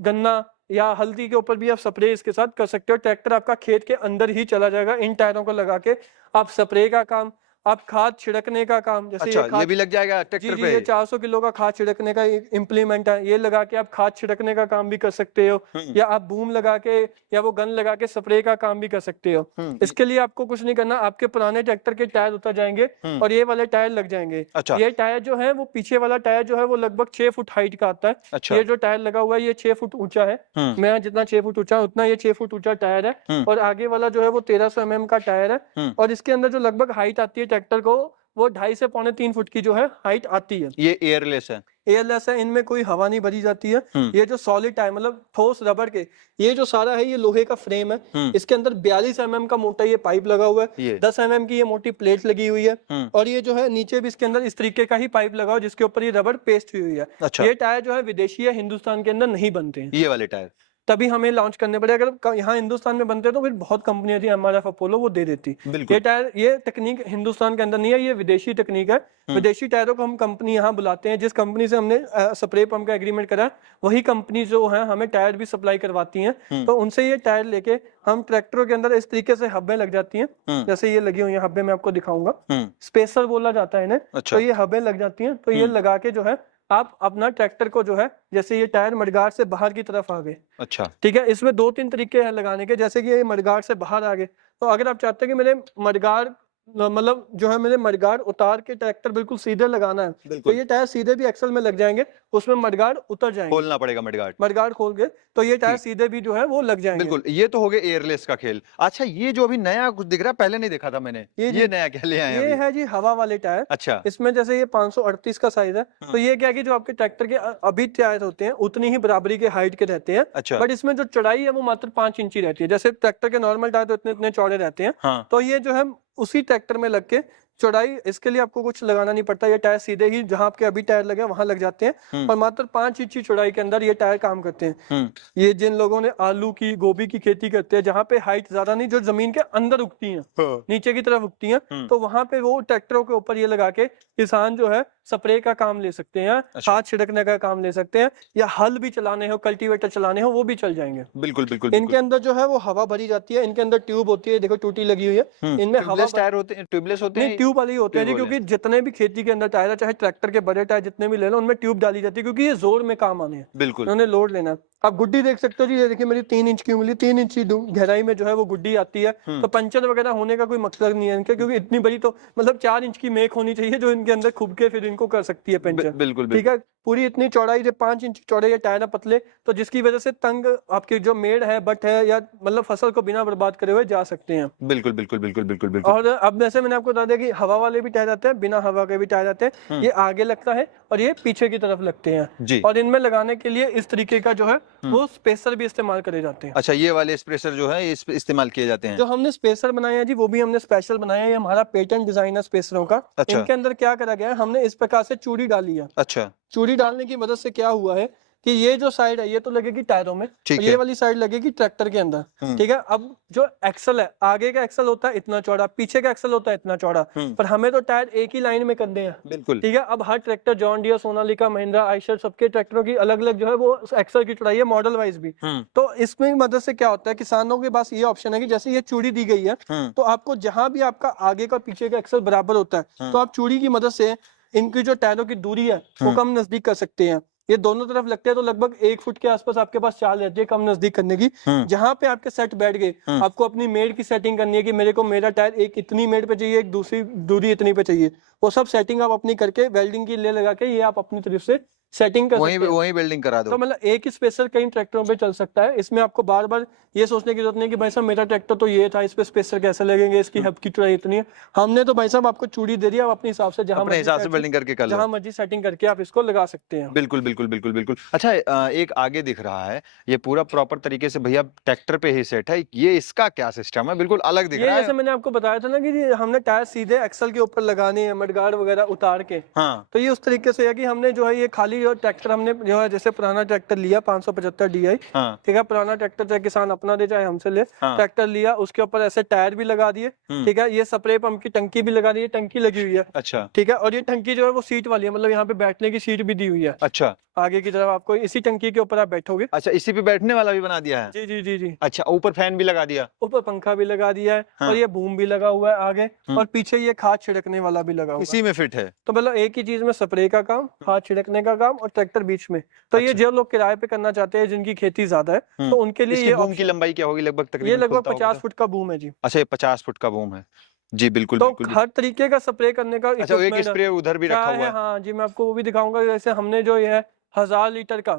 गन्ना या हल्दी के ऊपर भी आप स्प्रे इसके साथ कर सकते हो। ट्रैक्टर आपका खेत के अंदर ही चला जाएगा, इन टायरों को लगा के आप स्प्रे का काम, आप खाद छिड़कने का काम, जैसे अच्छा, ये भी लग जाएगा ट्रैक्टर पे? ये 400 किलो का खाद छिड़कने का इम्प्लीमेंट है, ये लगा के आप खाद छिड़कने का काम भी कर सकते हो, या आप बूम लगा के या वो गन लगा के स्प्रे का काम भी कर सकते हो। इसके लिए आपको कुछ नहीं करना, आपके पुराने ट्रैक्टर के टायर उतर जाएंगे और ये वाले टायर लग जाएंगे। अच्छा। ये टायर जो है वो पीछे वाला टायर जो है वो लगभग 6 फुट हाइट का आता है। अच्छा। ये जो टायर लगा हुआ है ये 6 फुट ऊंचा है, मैं जितना 6 फुट ऊंचा उतना ये 6 फुट ऊंचा टायर है। और आगे वाला जो है वो 1300 mm का टायर है, और इसके अंदर जो लगभग हाइट आती है ट्रैक्टर को वो 2.5 से 3.25 फुट की जो है हाइट आती है। ये एयरलेस है? एयरलेस है, इनमें कोई हवा नहीं भरी जाती है। ये जो सॉलिड है, मतलब ठोस रबड़ के, ये जो सारा है ये लोहे का फ्रेम है। इसके अंदर 42 mm का मोटा ये पाइप लगा हुआ है, 10 mm की ये मोटी प्लेट लगी हुई है, और ये जो है नीचे भी इसके अंदर इस तरीके का ही पाइप लगा हुआ जिसके ऊपर ये रबड़ पेस्ट हुई हुई है। अच्छा। ये टायर जो है विदेशी है, हिंदुस्तान के अंदर नहीं बनते हैं ये वाले टायर, तभी हमें लॉन्च करने पड़े। अगर यहाँ हिंदुस्तान में बनते तो फिर बहुत कंपनियां थी, एमआरएफ, अपोलो, वो दे देती। ये टायर, ये टेक्निक हिंदुस्तान के अंदर नहीं है, ये विदेशी टेक्निक है। विदेशी टायरों को हम कंपनी यहाँ बुलाते हैं, जिस कंपनी से हमने स्प्रे पंप का एग्रीमेंट करा वही कंपनी जो है हमें टायर भी सप्लाई करवाती हैं। तो उनसे ये टायर लेके हम ट्रैक्टरों के अंदर इस तरीके से हब्बें लग जाती हैं, जैसे ये लगी हुई है हब्बें, मैं आपको दिखाऊंगा, स्पेसर बोला जाता है इन्हें। तो ये हब्बें लग जाती हैं, तो ये लगा के जो है आप अपना ट्रैक्टर को जो है, जैसे ये टायर मडगार्ड से बाहर की तरफ आ गए, अच्छा ठीक है, इसमें 2-3 तरीके हैं लगाने के। जैसे कि ये मडगार्ड से बाहर आ गए, तो अगर आप चाहते हैं कि मेरे मडगार्ड मतलब जो है मेरे मडगार्ड उतार के ट्रैक्टर बिल्कुल सीधे लगाना है, तो बिल्कुल, ये टायर सीधे भी एक्सल में लग जाएंगे, उसमें मडगार्ड उतर जाएंगे, खोलना पड़ेगा मडगार्ड। मडगार्ड खोल के, तो ये टायर ठीक। सीधे भी जो है वो लग जाएंगे। बिल्कुल, ये तो हो गया एयरलेस का खेल। अच्छा, ये जो अभी नया कुछ दिख रहा है, पहले नहीं देखा था मैंने, ये ये नया क्या ले आए हैं ये अभी? है जी हवा वाले टायर। अच्छा, इसमें जैसे ये 538 का साइज है, तो ये क्या है कि जो आपके ट्रैक्टर के अभी टायर होते हैं उतनी ही बराबरी के हाइट के रहते हैं, अच्छा, बट इसमें जो चौड़ाई है वो मात्र 5 इंची रहती है। जैसे ट्रैक्टर के नॉर्मल टायर तो इतने इतने चौड़े रहते हैं, हाँ, तो ये जो है उसी ट्रैक्टर में लग के चौड़ाई, इसके लिए आपको कुछ लगाना नहीं पड़ता, ये टायर सीधे ही जहां आपके अभी टायर लगे हैं वहां लग जाते हैं, और मात्र 5 इंची चौड़ाई के अंदर ये टायर काम करते हैं। ये जिन लोगों ने आलू की, गोभी की खेती करते हैं, जहाँ पे हाइट ज्यादा नहीं, जो जमीन के अंदर उगती है, नीचे की तरफ उगती हैं, तो वहां पे वो ट्रैक्टरों के ऊपर ये लगा के किसान जो है स्प्रे का काम ले सकते हैं, अच्छा। खाद छिड़कने का काम ले सकते हैं, या हल भी चलाने हो, कल्टीवेटर चलाने हो, वो भी चल जाएंगे। बिल्कुल बिल्कुल इनके अंदर जो है वो हवा भरी जाती है, इनके अंदर ट्यूब होती है, देखो टूटी लगी हुई है, इनमें हवा ट्यूबलेस टायर होते हैं, ट्यूबलेस होते नहीं, हैं। ट्यूब वाले ही होते हैं जी, ट्यूब वाले। क्योंकि जितने भी खेती के अंदर टायर है, चाहे ट्रैक्टर के बड़े टायर जितने भी ले लो, उनमें ट्यूब डाली जाती है, क्योंकि ये जोर में काम आने हैं, बिल्कुल, उन्होंने लोड लेना है। आप गुड्डी देख सकते हो जी, ये देखिए मेरी 3 इंच की उंगली, 3 इंच की गहराई में जो है वो गुड्डी आती है, तो पंचर वगैरह होने का कोई मकसद नहीं है इनके, क्योंकि इतनी बड़ी तो मतलब 4 इंच की मेक होनी चाहिए जो इनके अंदर खुब के फिर इनको कर सकती है पंचर। बिल्कुल ठीक है, पूरी इतनी चौड़ाई, जो 5 इंच चौड़े ये टायर है पतले, तो जिसकी वजह से तंग आपकी जो मेड़ है, बट है, या मतलब फसल को बिना बर्बाद करे हुए जा सकते हैं। बिल्कुल बिल्कुल बिल्कुल बिल्कुल बिल्कुल। और अब जैसे मैंने आपको बता दिया कि हवा वाले भी टायर आते हैं, बिना हवा के भी टायर आते हैं, ये आगे लगता है और ये पीछे की तरफ लगते हैं जी। और इनमें लगाने के लिए इस तरीके का जो है वो स्पेसर भी इस्तेमाल करे जाते हैं। अच्छा, ये वाले स्प्रेसर जो है इस इस्तेमाल किए जाते हैं। जो हमने स्पेसर बनाए हैं जी, वो भी हमने स्पेशल बनाया है, ये हमारा पेटेंट डिजाइन है स्पेसरों का। अच्छा। इनके अंदर क्या करा गया है, हमने इस प्रकार से चूड़ी डाली है। अच्छा, चूड़ी डालने की मदद से क्या हुआ है कि ये जो साइड है ये तो लगेगी टायरों में, ठीक और है। ये वाली साइड लगेगी ट्रैक्टर के अंदर, ठीक है। अब जो एक्सल है, आगे का एक्सल होता है इतना चौड़ा, पीछे का एक्सल होता है इतना चौड़ा, पर हमें तो टायर एक ही लाइन में करने हैं, बिल्कुल, ठीक है। अब हर tractor, John Deere, Sonalika, Mahindra, Eicher, सबके ट्रैक्टरों की अलग अलग जो है वो एक्सल की चौड़ाई है, मॉडल वाइज भी। तो इसमें मदद से क्या होता है, किसानों के पास ये ऑप्शन है कि जैसे ये चूड़ी दी गई है, तो आपको जहां भी आपका आगे का पीछे का एक्सल बराबर होता है, तो आप चूड़ी की मदद से इनकी जो टायरों की दूरी है वो कम नजदीक कर सकते हैं। ये दोनों तरफ लगते हैं तो लगभग 1 फुट के आसपास आपके पास चाल रहती है कम नजदीक करने की। जहां पे आपके सेट बैठ गए, आपको अपनी मेड़ की सेटिंग करनी है कि मेरे को मेरा टायर एक इतनी मेड़ पे चाहिए, एक दूसरी दूरी इतनी पे चाहिए, वो सब सेटिंग आप अपनी करके वेल्डिंग की ले लगा के ये आप अपनी तरफ से सेटिंग कर सकते हैं। वही बिल्डिंग करा दो। तो मतलब एक ही स्पेसर कई ट्रैक्टरों पे चल सकता है, इसमें आपको बार बार ये सोचने की जरूरत नहीं कि भाई साहब मेरा ट्रैक्टर तो ये था, इस पे स्पेसर कैसे लगेंगे, इसकी हब की चौड़ाई इतनी है। हमने तो भाई साहब आपको चूड़ी दे दी, आप अपने हिसाब से अपने हिसाब से बिल्डिंग करके कर लो, जहां मर्जी सेटिंग करके आप इसको लगा सकते हैं। बिल्कुल बिल्कुल बिल्कुल बिल्कुल। अच्छा, एक आगे दिख रहा है, ये पूरा प्रॉपर तरीके से भैया ट्रैक्टर पे ही सेट है, ये इसका क्या सिस्टम है? बिल्कुल अलग दिख ये रहा है। जैसे मैंने आपको बताया था ना कि ये हमने टायर सीधे एक्सल के ऊपर लगाने हैं, मडगार्ड वगैरह उतार के, हाँ, तो ये उस तरीके से है कि हमने जो है ये खाली जो ट्रैक्टर हमने जो है जैसे पुराना ट्रैक्टर लिया 575 DI, हाँ, ठीक है, पुराना ट्रैक्टर चाहे किसान अपना दे चाहे हमसे ले, हाँ। ट्रैक्टर लिया, उसके ऊपर ऐसे टायर भी लगा दिए, ठीक है, ये स्प्रे पंप की टंकी भी लगा दी है, टंकी लगी हुई है, अच्छा, ठीक है, और ये टंकी जो है वो सीट वाली है, मतलब यहाँ पे बैठने की सीट भी दी हुई है अच्छा, आगे की तरफ, आपको इसी टंकी के ऊपर आप बैठोगे। अच्छा, इसी पे बैठने वाला भी बना दिया है। जी जी जी जी, अच्छा, ऊपर फैन भी लगा दिया। ऊपर पंखा भी लगा दिया है, हाँ। और ये बूम भी लगा हुआ है आगे, और पीछे ये खाद छिड़कने वाला भी लगा हुआ है। इसी में फिट है। तो मतलब एक ही चीज में स्प्रे का काम, खाद छिड़कने का काम, और ट्रैक्टर बीच में। तो ये जो लोग किराए पे करना चाहते हैं, जिनकी खेती ज्यादा है, तो उनके लिए इसकी ये बूम की option- लंबाई क्या होगी लगभग तकरीबन? ये लगभग खुलता होगा 50 तो? फुट का बूम है जी। अच्छा, ये 50 फुट का बूम है। जी बिल्कुल तो बिल्कुल। हर तरीके का स्प्रे करने का अच्छा, एक equipment स्प्रे उधर भी क्या रखा है। हुआ है। हाँ जी, मैं आपको वो भी दिखाऊंगा। जैसे हमने जो ये है 1000 लीटर का,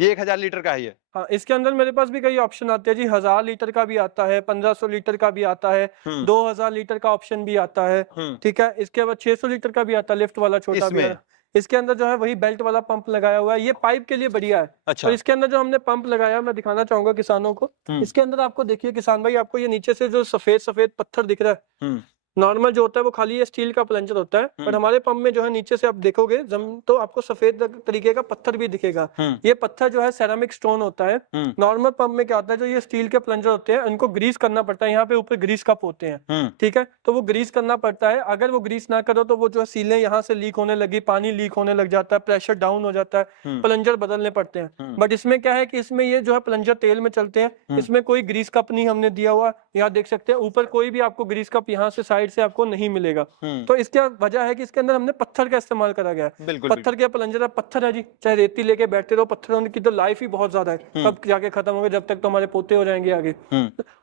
ये 1000 लीटर का है ये। हाँ, इसके अंदर मेरे पास भी कई ऑप्शन आते हैं जी। 1000 लीटर का भी आता है, 1500 लीटर का भी आता है, 2000 लीटर का ऑप्शन भी आता है, ठीक है। इसके बाद 600 लीटर का भी आता है, लिफ्ट वाला छोटा भी इसमें? है। इसके अंदर जो है वही बेल्ट वाला पंप लगाया हुआ है, ये पाइप के लिए बढ़िया है। अच्छा, तो इसके अंदर जो हमने पंप लगाया मैं दिखाना चाहूंगा किसानों को। इसके अंदर आपको देखिए किसान भाई, आपको ये नीचे से जो सफेद सफेद पत्थर दिख रहा है, नॉर्मल जो होता है वो खाली ये स्टील का प्लंजर होता है, पर हमारे पंप में जो है नीचे से आप देखोगे तो आपको सफेद तरीके का पत्थर भी दिखेगा। ये पत्थर जो है सेरामिक स्टोन होता है। नॉर्मल पंप में क्या होता है, जो ये स्टील के प्लंजर होते हैं इनको ग्रीस करना पड़ता है, यहाँ पे ऊपर ग्रीस कप होते हैं, ठीक है, तो वो ग्रीस करना पड़ता है। अगर वो ग्रीस ना करो तो वो जो है सीलें यहाँ से लीक होने लगी, पानी लीक होने लग जाता है, प्रेशर डाउन हो जाता है, प्लंजर बदलने पड़ते हैं। बट इसमें क्या है कि इसमें ये जो है प्लंजर तेल में चलते हैं, इसमें कोई ग्रीस कप नहीं हमने दिया हुआ। यहाँ देख सकते हैं ऊपर कोई भी आपको ग्रीस कप यहाँ से साइड साइड से आपको नहीं मिलेगा। तो इसका वजह है कि इसके अंदर हमने पत्थर का इस्तेमाल करा गया है। बिल्कुल पत्थर के प्लंजर अब पत्थर है जी, चाहे रेती लेके बैठते रहो, पत्थरों की तो लाइफ ही बहुत ज्यादा है, अब जाके खत्म होगा, जब तक तो हमारे पोते हो जाएंगे आगे।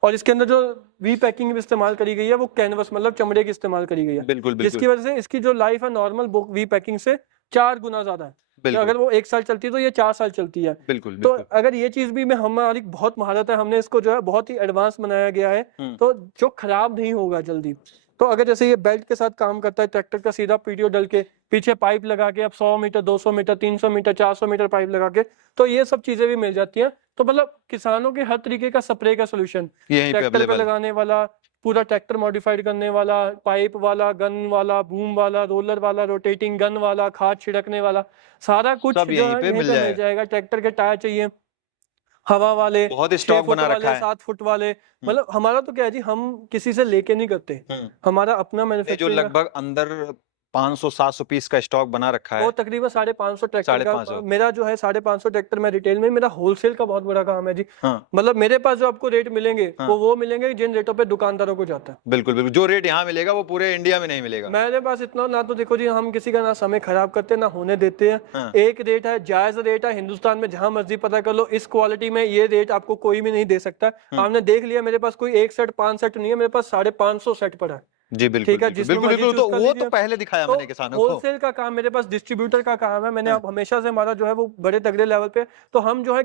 और इसके अंदर जो वी पैकिंग भी इस्तेमाल करी गई है वो कैनवस मतलब चमड़े की इस्तेमाल करी गई है, बिल्कुल जिसकी वजह से इसकी जो लाइफ है नॉर्मल वी पैकिंग से 4 गुना ज्यादा है। तो अगर वो 1 साल चलती है तो ये 4 साल चलती है। बिल्कुल तो अगर ये चीज भी में हमारी बहुत महारत है, हमने इसको जो है बहुत ही एडवांस बनाया गया है, तो जो खराब नहीं होगा जल्दी। तो अगर जैसे ये बेल्ट के साथ काम करता है, ट्रैक्टर का सीधा पीटीओ डल के पीछे पाइप लगा के, अब 100 metre 200 metre 300 metre 400 metre pipe लगा के, तो ये सब चीजें भी मिल जाती हैं। तो मतलब किसानों के हर तरीके का स्प्रे का सोल्यूशन, ट्रैक्टर पे लगाने वाला, पूरा ट्रैक्टर मॉडिफाइड करने वाला, पाइप वाला, गन वाला, बूम वाला, रोलर वाला, रोटेटिंग गन वाला, खाद छिड़कने वाला, सारा कुछ जो है यहीं पे मिल जाएगा। ट्रैक्टर के टायर चाहिए हवा वाले, बहुत स्टॉक बना रखा है, 7 फुट वाले, मतलब हमारा तो क्या है जी, हम किसी से लेके नहीं करते, हमारा अपना मैन्युफैक्चरिंग जो लगभग अंदर 500-700 पीस का स्टॉक बना रखा है। वो तकरीबन 550 ट्रैक्टर का मेरा जो है 550 ट्रैक्टर मैं रिटेल में, मेरा होलसेल का बहुत बड़ा काम है जी। मतलब मेरे पास जो आपको रेट मिलेंगे वो मिलेंगे जिन रेटों पे दुकानदारों को जाता है। बिल्कुल बिल्कुल, जो रेट यहाँ मिलेगा वो पूरे इंडिया में नहीं मिलेगा। मेरे पास इतना ना, तो देखो जी हम किसी का ना समय खराब करते ना होने देते हैं। एक रेट है, जायज रेट है, हिंदुस्तान में जहां मर्जी पता कर लो, इस क्वालिटी में ये रेट आपको कोई भी नहीं दे सकता। आपने देख लिया मेरे पास कोई 1 सेट 5 सेट नहीं है, मेरे पास 550 सेट पड़ा है जी। बिल्कुल ठीक है, बिल्कुल बिल्कुल, तो वो तो पहले दिखाया मैंने किसानों को। होलसेल का काम मेरे पास, डिस्ट्रीब्यूटर का काम है, मैंने अब हमेशा से हमारा जो है वो बड़े तगड़े लेवल पे, तो हम जो है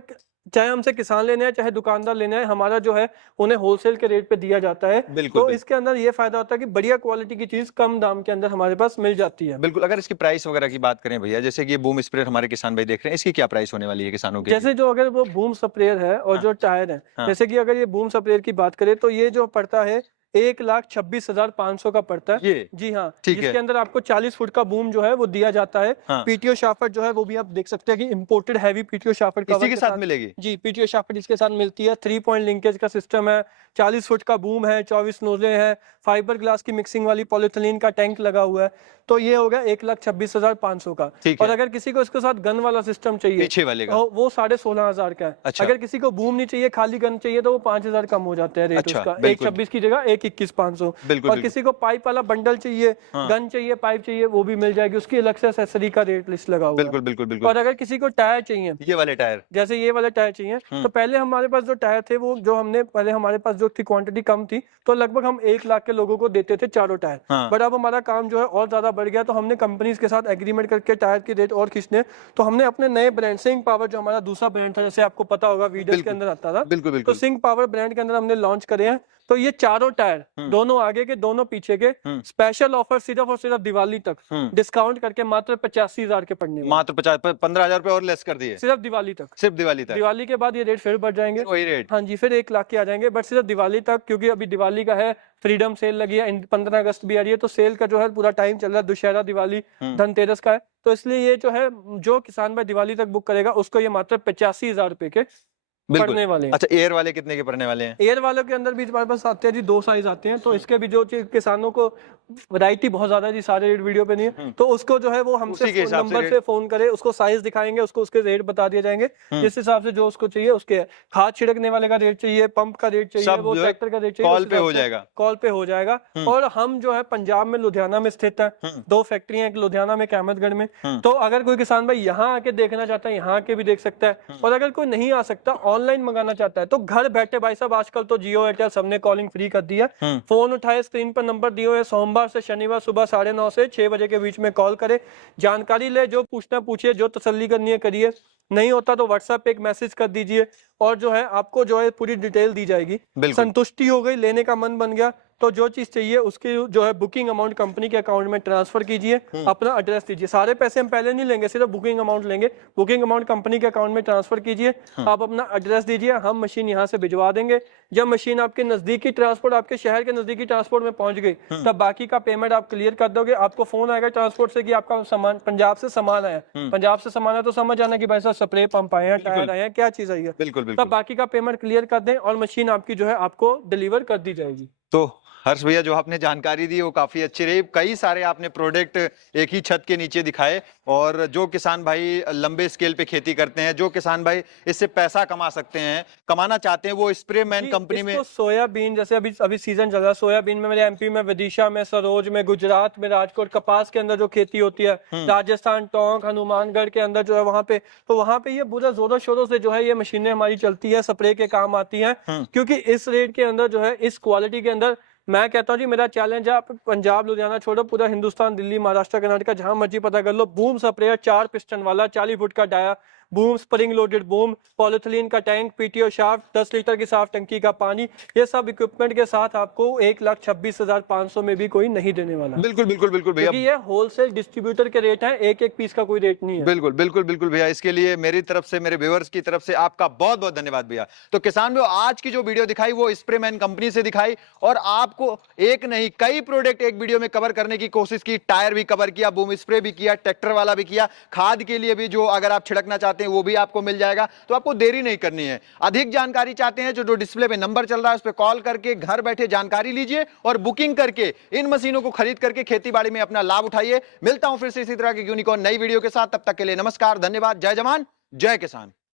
चाहे हमसे किसान लेने हैं चाहे दुकानदार लेने हैं, हमारा जो है उन्हें होलसेल के रेट पे दिया जाता है। तो इसके अंदर ये फायदा होता है कि बढ़िया क्वालिटी की चीज कम दाम के अंदर हमारे पास मिल जाती है। बिल्कुल। अगर इसकी प्राइस वगैरह की बात करें भैया, जैसे कि ये बूम स्प्रेयर हमारे किसान भाई देख रहे हैं, इसकी क्या प्राइस होने वाली है किसानों के? जैसे जो अगर वो बूम स्प्रेयर है और जो टायर है, जैसे कि अगर ये बूम स्प्रेयर की बात करें तो ये जो पड़ता है 1,26,500 का पड़ता है ये। जी हाँ, जिसके अंदर आपको 40 फुट का बूम जो है वो दिया जाता है। पीटीओ शाफ्ट जो है वो भी आप देख सकते हैं कि इंपोर्टेड हैवी पीटीओ शाफ्ट इसी के साथ मिलेगी जी। पीटीओ शाफ्ट इसके साथ मिलती है, 3 पॉइंट लिंकेज का सिस्टम है, 40 फुट का बूम है, 24 नोजले है, फाइबर ग्लास की मिक्सिंग वाली पॉलिथिलीन का टैंक लगा हुआ है। तो ये हो गया 1,26,500 का। और अगर किसी को इसके साथ गन वाला सिस्टम चाहिए पीछे वाले का, वो 16,500 का है। अच्छा। अगर किसी को बूम नहीं चाहिए खाली गन चाहिए तो वो 5,000 कम हो जाता है रेट उसका, 1,26 की जगह 1,21,500। और किसी को पाइप वाला बंडल चाहिए, गन चाहिए, पाइप चाहिए, वो भी मिल जाएगी, उसकी अलग से एक्सेसरी का रेट लिस्ट लगा हुआ है। बिल्कुल बिल्कुल बिल्कुल। और अगर किसी को टायर चाहिए, ये वाले टायर, जैसे ये वाले टायर चाहिए, तो पहले हमारे पास जो टायर थे वो जो हमने पहले हमारे पास जो थी क्वांटिटी कम थी, तो लगभग हम 1 लाख के लोगों को देते थे चारों टायर। बट अब हमारा काम जो है और ज्यादा बढ़ गया, तो हमने कंपनीज के साथ एग्रीमेंट करके टायर की रेट और खींचने, तो हमने अपने नए ब्रांड सिंह पावर, जो हमारा दूसरा ब्रांड था, जैसे आपको पता होगा वीडियो के अंदर आता था, तो सिंह पावर ब्रांड के अंदर हमने लॉन्च करे हैं। तो ये चारों टायर, दोनों आगे के दोनों पीछे के, स्पेशल ऑफर सिर्फ और सिर्फ दिवाली तक डिस्काउंट करके मात्र 85,000 के पड़ने, मात्र 15,000 रुपए और लेस कर दिए, सिर्फ दिवाली तक। सिर्फ दिवाली तक। दिवाली के बाद ये रेट फिर बढ़ जाएंगे, वही रेट, हाँ जी, फिर 1 लाख के आ जाएंगे, बट सिर्फ दिवाली तक, क्योंकि अभी दिवाली का है, फ्रीडम सेल लगी है, 15 अगस्त भी आ रही है, तो सेल का जो है पूरा टाइम चल रहा है, दुशहरा, दिवाली, धनतेरस का है, तो इसलिए ये जो है जो किसान भाई दिवाली तक बुक करेगा उसको ये मात्र 85,000 रुपए के पड़ने वाले हैं। अच्छा, एयर वाले कितने के पड़ने वाले हैं? एयर वालों के अंदर भी हमारे पास आते हैं जी, 2 साइज आते हैं, तो इसके भी जो किसानों को वैरायटी बहुत ज्यादा है जी, सारे रेट वीडियो पे नहीं है, तो उसको जो है वो हमसे नंबर से फोन करे, उसको साइज दिखाएंगे, उसको उसके रेट बता दिए जाएंगे, जिस हिसाब से जो उसको चाहिए उसके। खाद छिड़कने वाले का रेट चाहिए, पंप का रेट चाहिए, वो ट्रैक्टर का रेट चाहिए, कॉल पे हो जाएगा, कॉल पे हो जाएगा। और हम जो है पंजाब में लुधियाना में स्थित है, 2 फैक्ट्रियां, एक लुधियाना में, एक अहमदगढ़ में, तो अगर कोई किसान भाई यहाँ आके देखना चाहता है, यहाँ आके भी देख सकता है। और अगर कोई नहीं आ सकता, ऑनलाइन मंगाना चाहता है, तो घर बैठे भाई साहब, आजकल तो जियो एयरटेल सबने कॉलिंग फ्री कर दी है, फोन उठाए, स्क्रीन पर नंबर दिए हुए, सोमवार से शनिवार सुबह 9:30 से 6 बजे के बीच में कॉल करे, जानकारी ले, जो पूछना पूछिए, जो तसल्ली करनी है करिए, नहीं होता तो व्हाट्सएप पे एक मैसेज कर दीजिए, और जो है आपको जो है पूरी डिटेल दी जाएगी। संतुष्टि हो गई, लेने का मन बन गया, तो जो चीज चाहिए उसकी जो है बुकिंग अमाउंट कंपनी के अकाउंट में ट्रांसफर कीजिए, अपना एड्रेस दीजिए, सारे पैसे हम पहले नहीं लेंगे, सिर्फ बुकिंग अमाउंट लेंगे, बुकिंग अमाउंट कंपनी के अकाउंट में ट्रांसफर कीजिए, आप अपना एड्रेस दीजिए, हम मशीन यहाँ से भिजवा देंगे। जब मशीन आपके नजदीकी ट्रांसपोर्ट, आपके शहर के नजदीकी ट्रांसपोर्ट में पहुंच गई, तब बाकी का पेमेंट आप क्लियर कर दोगे। आपको फोन आएगा ट्रांसपोर्ट से कि आपका सामान पंजाब से सामान आया, पंजाब से सामान है तो समझ आना कि भाई साहब स्प्रे पंप आए हैं, टायर आए हैं, क्या चीज आई है, तब बाकी का पेमेंट क्लियर कर दें और मशीन आपकी जो है आपको डिलीवर कर दी जाएगी। तो हर्ष भैया, जो आपने जानकारी दी वो काफी अच्छी रही। कई सारे आपने प्रोडक्ट एक ही छत के नीचे दिखाए, और जो किसान भाई लंबे स्केल पे खेती करते हैं, जो किसान भाई इससे पैसा कमा सकते हैं, कमाना चाहते हैं, वो स्प्रे मैन जी, कंपनी में। इसको सोयाबीन, जैसे अभी अभी सीजन चल रहा है सोयाबीन में, मेरे एमपी में, विदिशा में, सरोज में, गुजरात में, राजकोट, कपास के अंदर जो खेती होती है, राजस्थान, टोंक, हनुमानगढ़ के अंदर जो है वहां पे, तो वहां पे ये पूरा जोरों शोरों से जो है ये मशीनें हमारी चलती है, स्प्रे के काम आती हैं। क्योंकि इस रेट के अंदर जो है, इस क्वालिटी के अंदर, मैं कहता हूँ जी, मेरा चैलेंज है, आप पंजाब लुधियाना छोड़ो, पूरा हिंदुस्तान, दिल्ली, महाराष्ट्र, कर्नाटक, जहां मर्जी पता कर लो, बूम स्प्रेयर 4 पिस्टन वाला, 40 फुट का dia boom, spring loaded boom, polythene का टैंक, पीटीओ शाफ्ट, 10 लीटर की साफ टंकी का पानी, ये सब इक्विपमेंट के साथ आपको 1,26,500 में भी कोई नहीं देने वाला। बिल्कुल बिल्कुल बिल्कुल भैया, क्योंकि ये होलसेल डिस्ट्रीब्यूटर के रेट हैं, एक एक पीस का कोई रेट नहीं है। बिल्कुल बिल्कुल बिल्कुल भैया, इसके लिए मेरी तरफ से, मेरे व्यूअर्स की तरफ से आपका बहुत बहुत धन्यवाद भैया। तो किसान भाइयों, आज की जो वीडियो दिखाई वो स्प्रेमैन कंपनी से दिखाई, और आपको एक नहीं कई प्रोडक्ट एक वीडियो में कवर करने की कोशिश की। टायर भी कवर किया, बूम स्प्रे भी किया, ट्रैक्टर वाला भी किया, खाद के लिए भी जो अगर आप छिड़कना चाहते हैं वो भी आपको मिल जाएगा। तो आपको देरी नहीं करनी है। अधिक जानकारी चाहते हैं, जो डिस्प्ले पे नंबर चल रहा है उस पर कॉल करके घर बैठे जानकारी लीजिए, और बुकिंग करके इन मशीनों को खरीद करके खेती बाड़ी में अपना लाभ उठाइए। मिलता हूं फिर से इसी तरह की यूनिकॉर्न नई वीडियो के साथ, तब तक के लिए नमस्कार, धन्यवाद, जय जवान जय किसान।